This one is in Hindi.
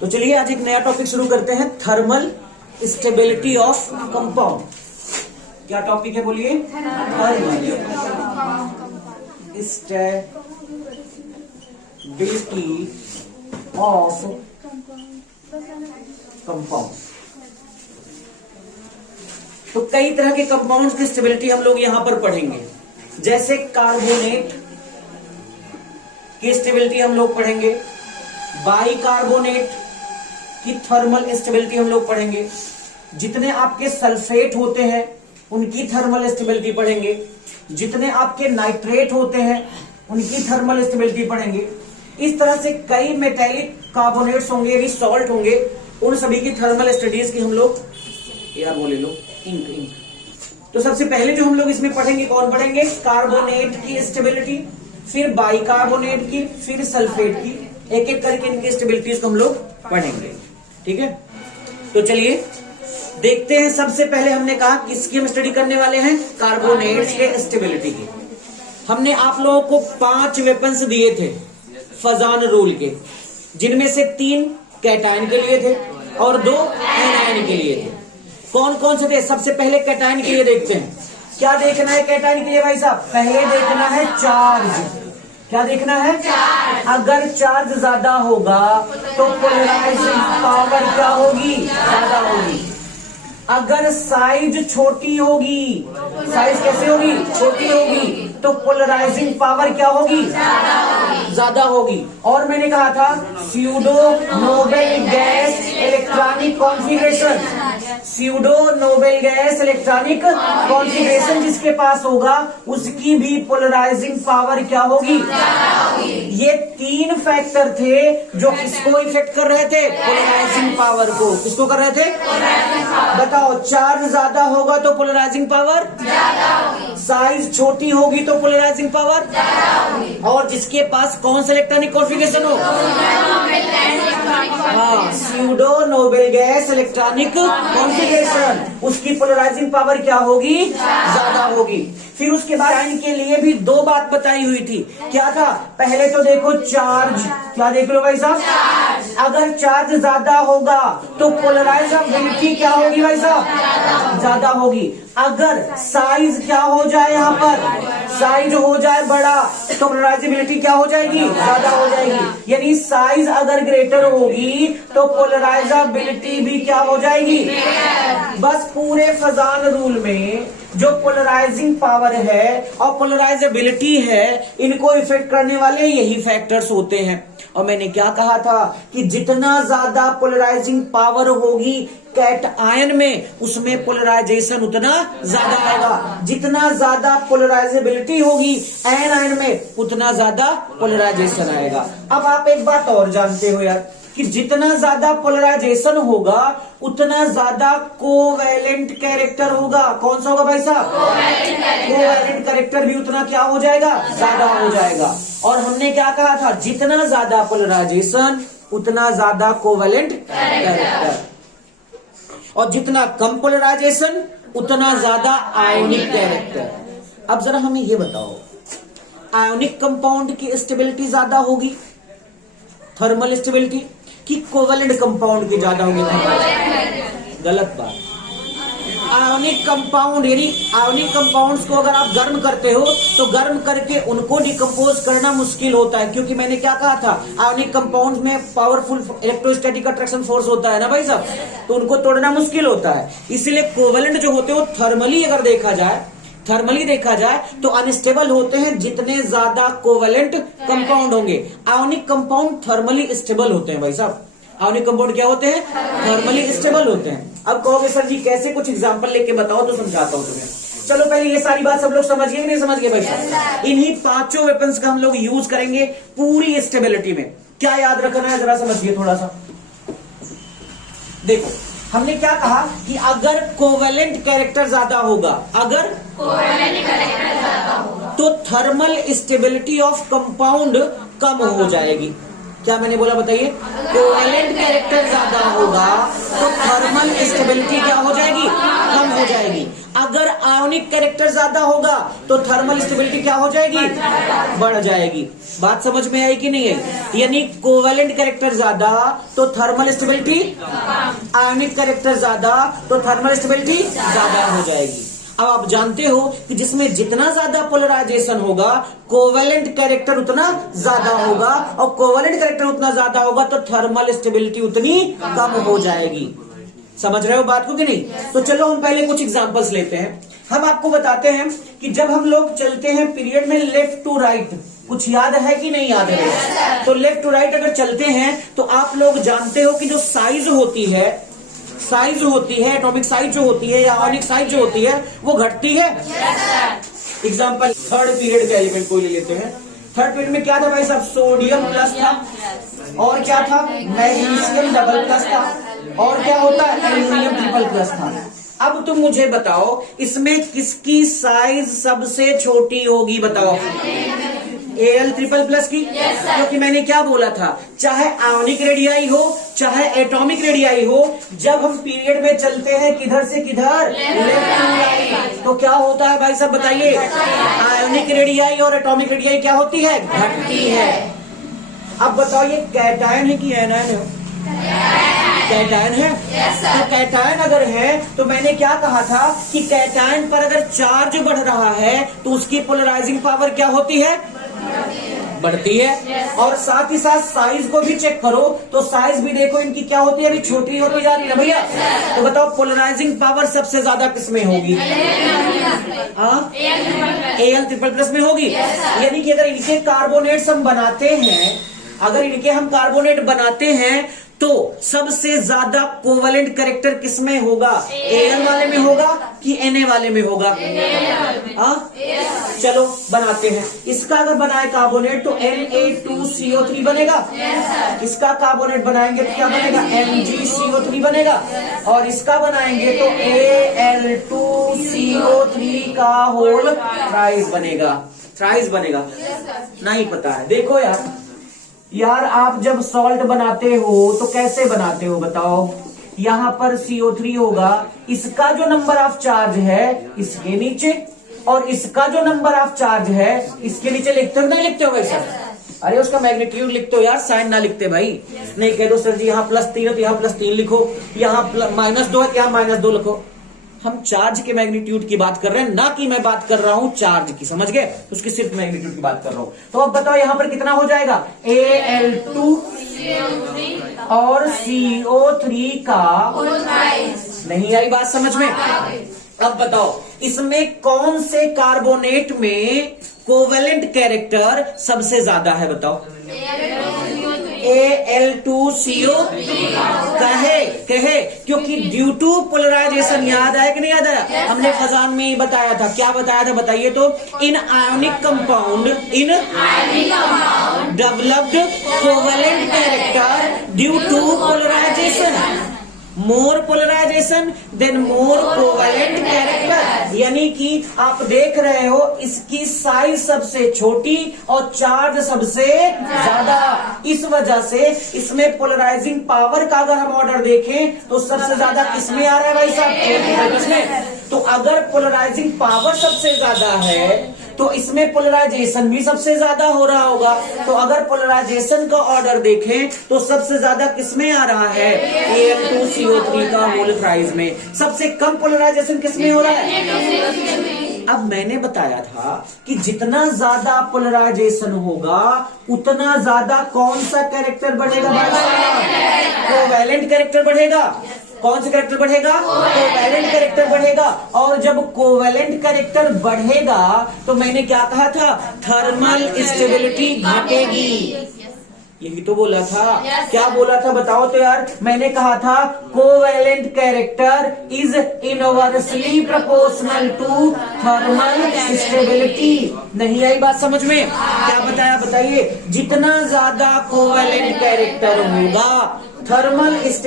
तो चलिए आज एक नया टॉपिक शुरू करते हैं, थर्मल स्टेबिलिटी ऑफ कंपाउंड। क्या टॉपिक है बोलिए? Thermal stability of compound. तो कई तरह के कंपाउंड्स की स्टेबिलिटी हम लोग यहां पर पढ़ेंगे, जैसे कार्बोनेट की स्टेबिलिटी हम लोग पढ़ेंगे, बाइकार्बोनेट की थर्मल स्टेबिलिटी हम लोग पढ़ेंगे, जितने आपके सल्फेट होते हैं उनकी थर्मल स्टेबिलिटी पढ़ेंगे, जितने आपके नाइट्रेट होते हैं उनकी थर्मल स्टेबिलिटी पढ़ेंगे। इस तरह से कई मेटेलिक कार्बोनेट्स होंगे, यानी सॉल्ट होंगे, उन सभी की थर्मल स्टडीज की हम लोग यार बोले लो इंक। तो सबसे पहले जो हम लोग इसमें पढ़ेंगे, कौन पढ़ेंगे? कार्बोनेट की स्टेबिलिटी, फिर बाइकार्बोनेट की, फिर सल्फेट की, एक एक करके इनकी स्टेबिलिटीज को हम लोग पढ़ेंगे। ठीक है, तो चलिए देखते हैं। सबसे पहले हमने कहा किसकी हम स्टडी करने वाले हैं? कार्बोनेट्स के स्टेबिलिटी की। हमने आप लोगों को 5 वेपन्स दिए थे फजान रूल के, जिनमें से 3 कैटायन के लिए थे और 2 एनायन के लिए थे। कौन कौन से थे? सबसे पहले कैटायन के लिए देखते हैं। क्या देखना है कैटायन के लिए भाई साहब? पहले देखना है चार्ज। क्या देखना है? अगर चार्ज ज्यादा होगा तो पोलराइजिंग पावर क्या होगी? ज्यादा होगी। अगर साइज छोटी होगी, साइज कैसे होगी? छोटी होगी, तो पोलराइजिंग पावर क्या होगी? ज्यादा होगी। और मैंने कहा था pseudo noble gas electronic configuration, pseudo noble gas electronic configuration जिसके पास होगा उसकी भी पोलराइजिंग पावर क्या होगी? ये 3 फैक्टर थे जो किसको इफेक्ट कर रहे थे? पोलराइजिंग पावर को। किसको कर रहे थे? बताओ, चार्ज ज्यादा होगा तो पोलराइजिंग पावर ज्यादा होगी, साइज छोटी होगी तो पोलराइजिंग पावर ज्यादा होगी, और जिसके पास कौन सा इलेक्ट्रॉनिक कॉन्फ़िगरेशन हो? हाँ, pseudo noble gas electronic configuration, उसकी पोलराइजिंग पावर क्या होगी? ज्यादा होगी। फिर उसके बाद आयन के लिए भी 2 बात बताई हुई थी। क्या था? पहले तो देखो चार्ज, क्या देख लो भाई साहब? अगर चार्ज ज्यादा होगा तो पोलराइजेबिलिटी क्या होगी भाई साहब? ज्यादा होगी। अगर साइज क्या हो जाए, यहाँ पर साइज हो जाए बड़ा तो पोलराइजेबिलिटी क्या हो जाएगी? ज्यादा हो जाएगी। यानी साइज अगर ग्रेटर होगी तो पोलराइजेबिलिटी भी क्या हो जाएगी? बस पूरे फजान रूल में जो पोलराइजिंग पावर है और पोलराइजेबिलिटी है, इनको इफेक्ट करने वाले यही फैक्टर्स होते हैं। और मैंने क्या कहा था कि जितना ज्यादा पोलराइजिंग पावर होगी कैट आयन में, उसमें पोलराइजेशन उतना ज्यादा आएगा। जितना ज्यादा पोलराइजेबिलिटी होगी एन आयन में, उतना ज्यादा पोलराइजेशन आएगा। अब आप एक बात और जानते हो यार कि जितना ज्यादा पोलराइजेशन होगा उतना ज्यादा कोवैलेंट कैरेक्टर होगा। कौन सा होगा भाई साहब? कोवैलेंट कैरेक्टर भी उतना क्या हो जाएगा? ज्यादा हो जाएगा। और हमने क्या कहा था? जितना ज्यादा पोलराइजेशन उतना ज्यादा कोवैलेंट कैरेक्टर, और जितना कम पोलराइजेशन उतना ज्यादा आयोनिक कैरेक्टर। अब जरा हमें ये बताओ, आयोनिक कंपाउंड की स्टेबिलिटी ज्यादा होगी थर्मल स्टेबिलिटी कि कोवैलेंट कंपाउंड की ज्यादा होगी? गलत बात। आयोनिक कंपाउंड, यानी आयोनिक कंपाउंड्स को अगर आप गर्म करते हो तो गर्म करके उनको डिकम्पोज करना मुश्किल होता है, क्योंकि मैंने क्या कहा था? आयोनिक कंपाउंड्स में पावरफुल इलेक्ट्रोस्टैटिक अट्रैक्शन फोर्स होता है ना भाई साहब, तो उनको तोड़ना मुश्किल होता है। इसलिए कोवैलेंट जो होते हो थर्मली अगर देखा जाए तो अनस्टेबल होते हैं जितने ज्यादा कोवैलेंट कंपाउंड होंगे। आयोनिक कंपाउंड थर्मली स्टेबल होते हैं भाई साहब। आयोनिक कंपाउंड क्या होते हैं? थर्मली स्टेबल होते हैं। अब कहोगे सर जी कैसे, कुछ एग्जांपल लेके बताओ तो समझाता हूं तुम्हें। चलो पहले ये सारी बात सब लोग समझ गए नहीं समझ गए भाई साहब? इन्हीं 5 वेपन्स का हम लोग यूज करेंगे पूरी स्टेबिलिटी में। क्या याद रखना है जरा समझिए थोड़ा सा। देखो हमने क्या कहा कि अगर कोवैलेंट कैरेक्टर ज्यादा होगा, अगर कोवैलेंट कैरेक्टर ज्यादा होगा तो थर्मल स्टेबिलिटी ऑफ कंपाउंड कम हो जाएगी। क्या मैंने बोला बताइए? कोवेलेंट कैरेक्टर ज्यादा होगा तो थर्मल स्टेबिलिटी क्या हो जाएगी? कम हो जाएगी। अगर आयोनिक कैरेक्टर ज्यादा होगा तो थर्मल स्टेबिलिटी क्या हो जाएगी? बढ़ जाएगी। बात समझ में आई कि नहीं है? यानी कोवेलेंट कैरेक्टर ज्यादा तो थर्मल स्टेबिलिटी, आयोनिक कैरेक्टर ज्यादा तो थर्मल स्टेबिलिटी ज्यादा हो जाएगी। अब आप जानते हो कि जिसमें जितना ज्यादा पोलराइजेशन होगा कोवेलेंट कैरेक्टर उतना ज्यादा होगा, और कोवेलेंट कैरेक्टर उतना ज्यादा होगा तो थर्मल स्टेबिलिटी उतनी कम हो जाएगी। समझ रहे हो बात को कि नहीं? तो चलो हम पहले कुछ एग्जांपल्स लेते हैं। हम आपको बताते हैं कि जब हम लोग चलते हैं पीरियड में लेफ्ट टू राइट, कुछ याद है कि नहीं याद है? तो लेफ्ट टू राइट अगर चलते हैं तो आप लोग जानते हो कि जो साइज होती है, एटॉमिक साइज जो होती है या आयोनिक साइज जो होती है वो घटती है। एग्जांपल थर्ड पीरियड का एलिमेंट कोई ले लेते हैं। थर्ड पीरियड में क्या था भाई साहब? सोडियम प्लस था, और क्या था? मैग्नीशियम डबल प्लस था, और क्या होता है? एल्यूमिनियम ट्रिपल प्लस था। अब तुम मुझे बताओ इसमें किसकी साइज सबसे छोटी होगी? बताओ। Al ट्रिपल प्लस की, क्योंकि मैंने क्या बोला था, चाहे आयोनिक रेडियाई हो चाहे एटॉमिक रेडियाई हो, जब हम पीरियड में चलते हैं किधर से किधर, लेफ्ट टू राइट, तो क्या होता है भाई साहब बताइए? आयोनिक रेडियाई और एटॉमिक रेडियाई क्या होती है? घटती है। अब बताओ ये कैटायन है कि एनायन है? कैटायन है। तो कैटायन अगर है तो मैंने क्या कहा था कि कैटायन पर अगर चार्ज बढ़ रहा है तो उसकी पोलराइजिंग पावर क्या होती है? बढ़ती है। और साथ ही साथ साइज को भी चेक करो तो साइज भी देखो इनकी क्या होती है? अभी छोटी होती जा रही है भैया। तो बताओ पोलराइजिंग पावर सबसे ज्यादा किसमें होगी? Al ट्रिपल प्लस में होगी। यानी कि अगर इनके कार्बोनेट्स हम बनाते हैं, कार्बोनेट बनाते हैं तो सबसे ज्यादा कोवेलेंट कैरेक्टर किसमें होगा? Al वाले में होगा कि Na वाले में होगा? चलो बनाते हैं। इसका अगर बनाए कार्बोनेट तो Na2CO3 बनेगा। इसका कार्बोनेट बनाएंगे तो क्या बनेगा? MgCO3 बनेगा। और इसका बनाएंगे तो Al2CO3 का होल थ्राइस बनेगा। नहीं पता है? देखो यार आप जब सॉल्ट बनाते हो तो कैसे बनाते हो बताओ? यहाँ पर CO3 होगा, इसका जो नंबर ऑफ चार्ज है इसके नीचे, और इसका जो नंबर ऑफ चार्ज है इसके नीचे लिखते हो नहीं लिखते हो भाई सर? अरे उसका मैग्नीट्यूड लिखते हो यार, साइन ना लिखते भाई। नहीं कह दो सर जी यहाँ +3 है तो यहाँ +3 लिखो, यहाँ -2 है तो यहाँ -2 लिखो। हम चार्ज के मैग्नीट्यूड की बात कर रहे हैं, ना कि मैं बात कर रहा हूं चार्ज की, समझ गए? उसकी सिर्फ मैग्नीट्यूड की बात कर रहा हूं। तो अब बताओ यहां पर कितना हो जाएगा? Al2 और CO3 का, नहीं आई बात समझ में? अब बताओ इसमें कौन से कार्बोनेट में कोवेलेंट कैरेक्टर सबसे ज्यादा है? बताओ। Al2CO कहे क्योंकि ड्यू टू पोलराइजेशन, याद आया कि नहीं याद आया? हमने खजान में ही बताया था। क्या बताया था बताइए तो? इन ionic compound developed covalent character due to polarisation, more polarisation then more covalent character. यानी कि आप देख रहे हो इसकी साइज सबसे छोटी और चार्ज सबसे ज्यादा, इस वजह से इसमें पोलराइजिंग पावर का अगर हम ऑर्डर देखें तो सबसे ज्यादा किसमें आ रहा है भाई साहब? इसमें। तो अगर पोलराइजिंग पावर सबसे ज्यादा है तो इसमें पोलराइजेशन भी सबसे ज्यादा हो रहा होगा। तो अगर पोलराइजेशन का ऑर्डर देखें तो सबसे ज्यादा किसमें आ रहा है? Al2CO3 का होल थ्राइस में। सबसे कम पोलराइजेशन किसमें हो रहा है? अब मैंने बताया था कि जितना ज्यादा पोलराइजेशन होगा उतना ज्यादा कौन सा कैरेक्टर बढ़ेगा भाई साहब? कोवेलेंट कैरेक्टर बढ़ेगा। कौन सा कैरेक्टर बढ़ेगा? कोवेलेंट कैरेक्टर बढ़ेगा। और जब कोवेलेंट कैरेक्टर बढ़ेगा तो मैंने क्या कहा था? थर्मल स्टेबिलिटी घटेगी। यही तो बोला था। क्या बोला था बताओ तो यार? मैंने कहा था covalent character is inversely proportional to thermal stability. नहीं आई बात समझ में? क्या बताया बताइए? जितना ज्यादा कोवेलेंट कैरेक्टर होगा थर्मल